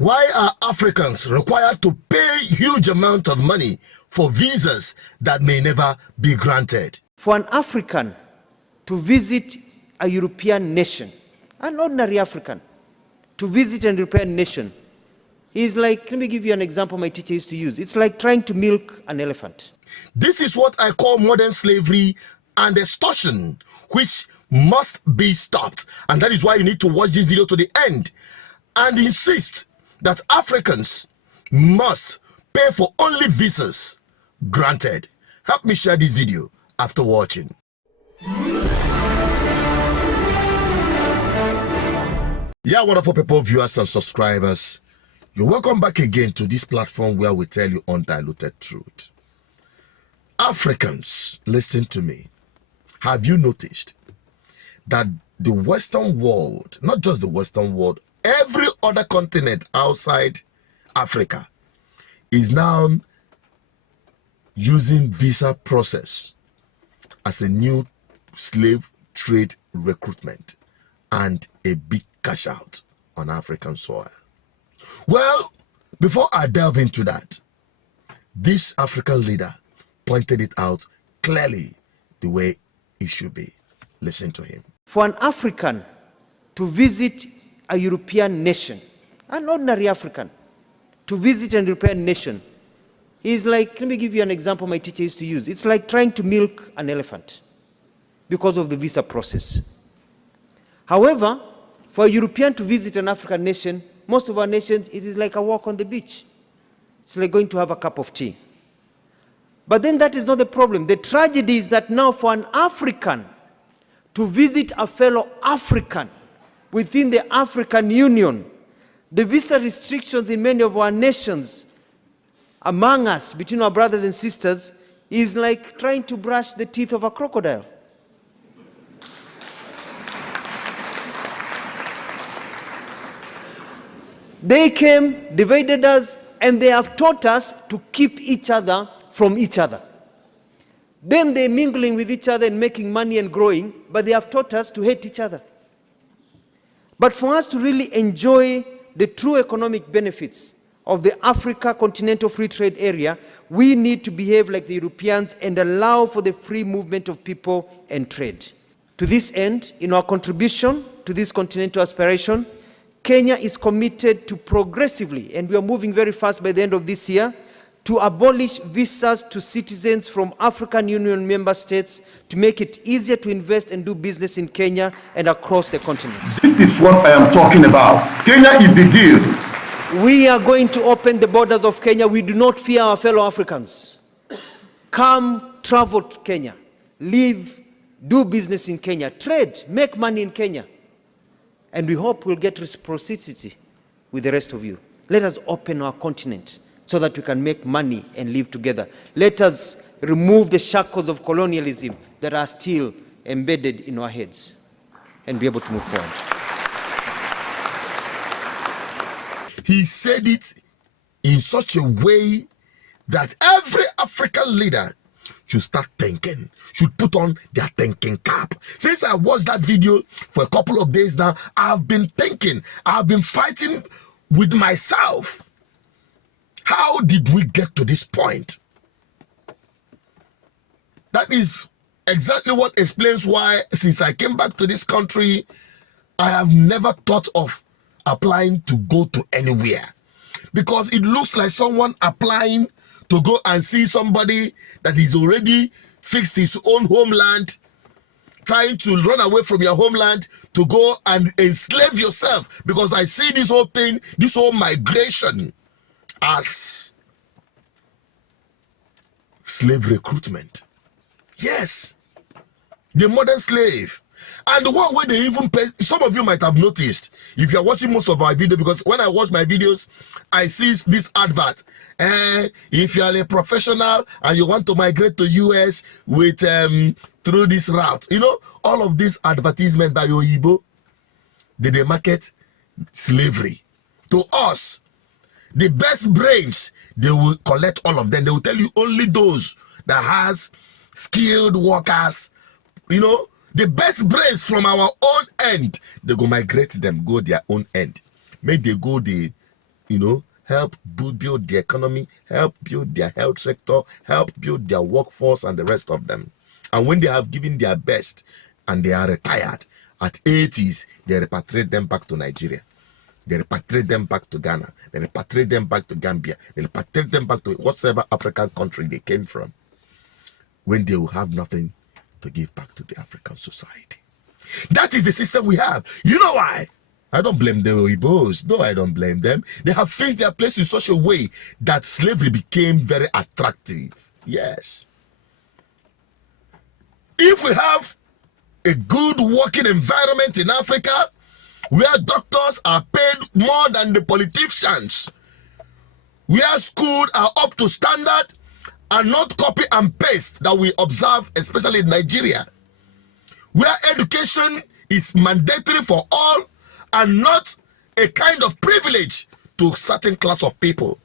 Why are Africans required to pay huge amount of money for visas that may never be granted? For an African to visit a European nation, an ordinary African, to visit a European nation, is like, let me give you an example my teacher used to use. It's like trying to milk an elephant. This is what I call modern slavery and extortion, which must be stopped. And that is why you need to watch this video to the end and insist that Africans must pay for only visas granted. Help me share this video after watching. Yeah, wonderful people, viewers and subscribers. You're welcome back again to this platform where we tell you undiluted truth. Africans, listen to me. Have you noticed that the Western world, not just the Western world, every other continent outside Africa is now using visa process as a new slave trade recruitment and a big cash out on African soil? Well, before I delve into that, this African leader pointed it out clearly the way it should be. Listen to him. For an African to visit a European nation, an ordinary African, to visit a European nation, is like, let me give you an example my teacher used to use. It's like trying to milk an elephant because of the visa process. However, for a European to visit an African nation, most of our nations, it is like a walk on the beach. It's like going to have a cup of tea. But then that is not the problem. The tragedy is that now for an African to visit a fellow African within the African Union, the visa restrictions in many of our nations, among us, between our brothers and sisters, is like trying to brush the teeth of a crocodile. They came, divided us, and they have taught us to keep each other from each other. Them, they're mingling with each other and making money and growing, but they have taught us to hate each other. But for us to really enjoy the true economic benefits of the Africa Continental Free Trade Area, we need to behave like the Europeans and allow for the free movement of people and trade. To this end, in our contribution to this continental aspiration, Kenya is committed to progressively, and we are moving very fast by the end of this year, to abolish visas to citizens from African Union member states to make it easier to invest and do business in Kenya and across the continent. This is what I am talking about. Kenya is the deal. We are going to open the borders of Kenya. We do not fear our fellow Africans. Come, travel to Kenya. Live, do business in Kenya. Trade, make money in Kenya. And we hope we'll get reciprocity with the rest of you. Let us open our continent so that we can make money and live together. Let us remove the shackles of colonialism that are still embedded in our heads and be able to move forward. He said it in such a way that every African leader should start thinking, should put on their thinking cap. Since I watched that video for a couple of days now, I've been thinking, I've been fighting with myself. How did we get to this point? That is exactly what explains why, since I came back to this country, I have never thought of applying to go to anywhere. Because it looks like someone applying to go and see somebody that is already fixed his own homeland, trying to run away from your homeland to go and enslave yourself. Because I see this whole thing, this whole migration, as slave recruitment. Yes, the modern slave. And the one way they even pay, some of you might have noticed if you're watching most of our videos, because when I watch my videos, I see this advert. If you are a professional and you want to migrate to US with through this route, you know, all of this advertisement by Oyibo, they market slavery to us. The best brains, they will collect all of them. They will tell you only those that has skilled workers, you know, the best brains from our own end, they go migrate them, go their own end. Maybe they go the help build the economy, help build their health sector, help build their workforce and the rest of them. And when they have given their best and they are retired at 80s, they repatriate them back to Nigeria. They repatriate them back to Ghana. They repatriate them back to Gambia. They repatriate them back to whatever African country they came from, when they will have nothing to give back to the African society. That is the system we have. You know why? I don't blame the Oibos. No, I don't blame them. They have fixed their place in such a way that slavery became very attractive. Yes. If we have a good working environment in Africa, where doctors are paid more than the politicians, where schools are up to standard and not copy and paste that we observe, especially in Nigeria, where education is mandatory for all and not a kind of privilege to a certain class of people.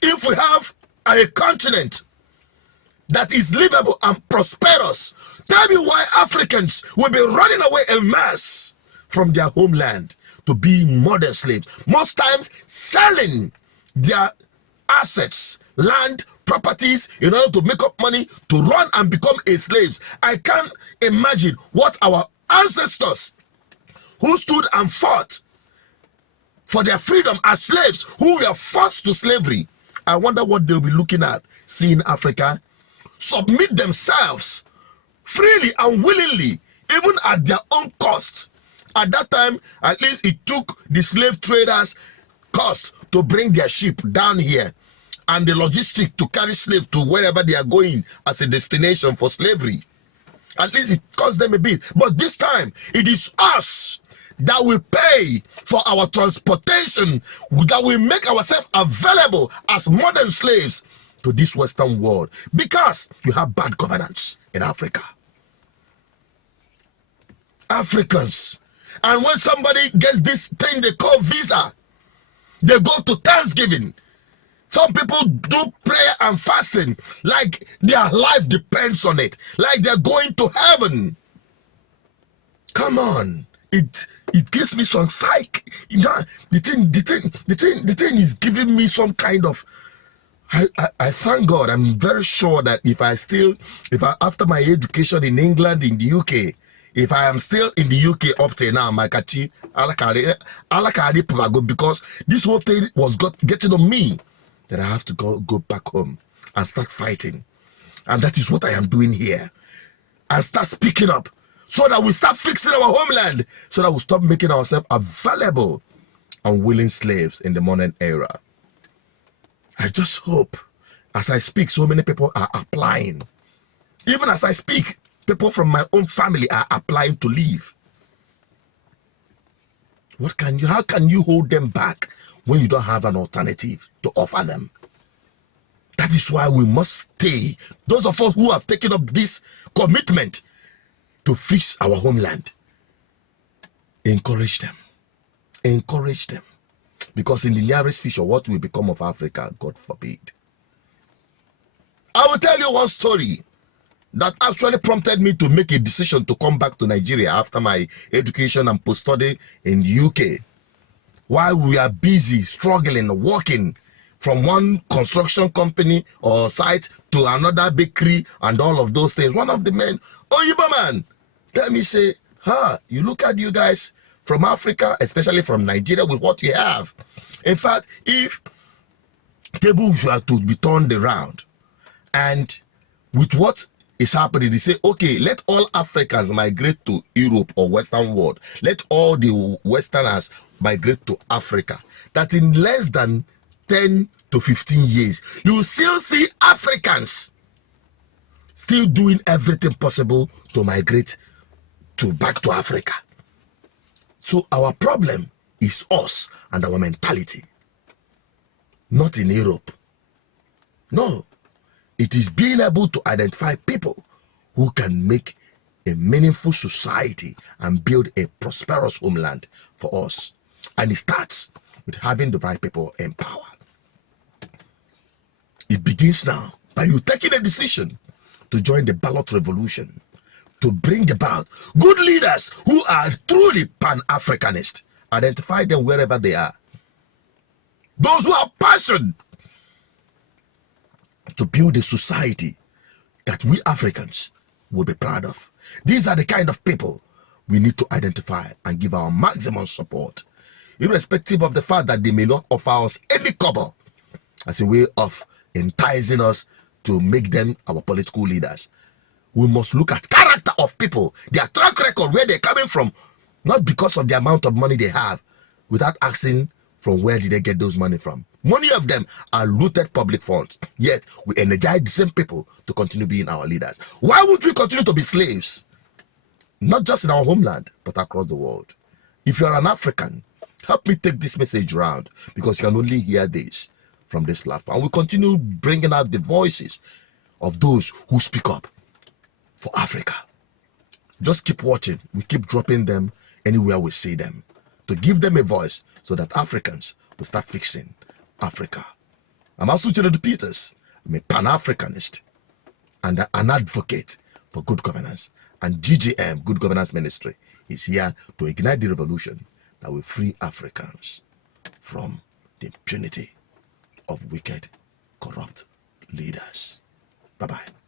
If we have a continent that is livable and prosperous, tell me why Africans will be running away en masse from their homeland to be modern slaves, most times selling their assets, land, properties, in order to make up money to run and become a slaves. I can't imagine what our ancestors who stood and fought for their freedom as slaves, who were forced to slavery, I wonder what they'll be looking at, seeing Africa submit themselves freely and willingly, even at their own cost. At that time, at least it took the slave traders cost to bring their ship down here, and the logistic to carry slaves to wherever they are going as a destination for slavery. At least it cost them a bit. But this time, it is us that will pay for our transportation, that will make ourselves available as modern slaves to this Western world, because you have bad governance in Africa. Africans. And when somebody gets this thing they call visa, they go to Thanksgiving. Some people do prayer and fasting like their life depends on it, like they're going to heaven. Come on. It gives me some psych. The thing is giving me some kind of, I thank God. I'm very sure that if after my education in England, in the UK, if I am still in the UK up till now, Makachi, Alakari Pavago, because this whole thing was getting on me, that I have to go back home and start fighting. And that is what I am doing here. And start speaking up, so that we start fixing our homeland, so that we stop making ourselves available and willing slaves in the modern era. I just hope, as I speak, so many people are applying. Even as I speak, people from my own family are applying to leave. How can you hold them back when you don't have an alternative to offer them? That is why we must stay. Those of us who have taken up this commitment to fix our homeland, encourage them. Encourage them. Because in the nearest future, what will become of Africa, God forbid. I will tell you one story that actually prompted me to make a decision to come back to Nigeria after my education and post-study in the UK. While we are busy, struggling, working from one construction company or site to another bakery and all of those things, one of the men, Oyiba man, let me say, you look at you guys from Africa, especially from Nigeria, with what you have. In fact, if tables were to be turned around, and with what is happening, they say, okay, let all Africans migrate to Europe or Western world. Let all the Westerners migrate to Africa. That in less than 10 to 15 years, you will still see Africans still doing everything possible to migrate back to Africa. So our problem is us and our mentality, not in Europe. No, it is being able to identify people who can make a meaningful society and build a prosperous homeland for us. And it starts with having the right people in power. It begins now by you taking a decision to join the ballot revolution, to bring about good leaders who are truly Pan-Africanist Identify them wherever they are. Those who have passion to build a society that we Africans will be proud of. These are the kind of people we need to identify and give our maximum support, irrespective of the fact that they may not offer us any cover, as a way of enticing us to make them our political leaders. We must look at character of people, their track record, where they're coming from, not because of the amount of money they have, without asking from where did they get those money from. Many of them are looted public funds, yet we energize the same people to continue being our leaders. Why would we continue to be slaves? Not just in our homeland, but across the world. If you're an African, help me take this message around, because you can only hear this from this platform. We continue bringing out the voices of those who speak up for Africa. Just keep watching. We keep dropping them anywhere we see them, to give them a voice so that Africans will start fixing Africa. I'm also Chinedu Peters. I'm a Pan-Africanist and an advocate for good governance. And GGM, Good Governance Ministry, is here to ignite the revolution that will free Africans from the impunity of wicked, corrupt leaders. Bye-bye.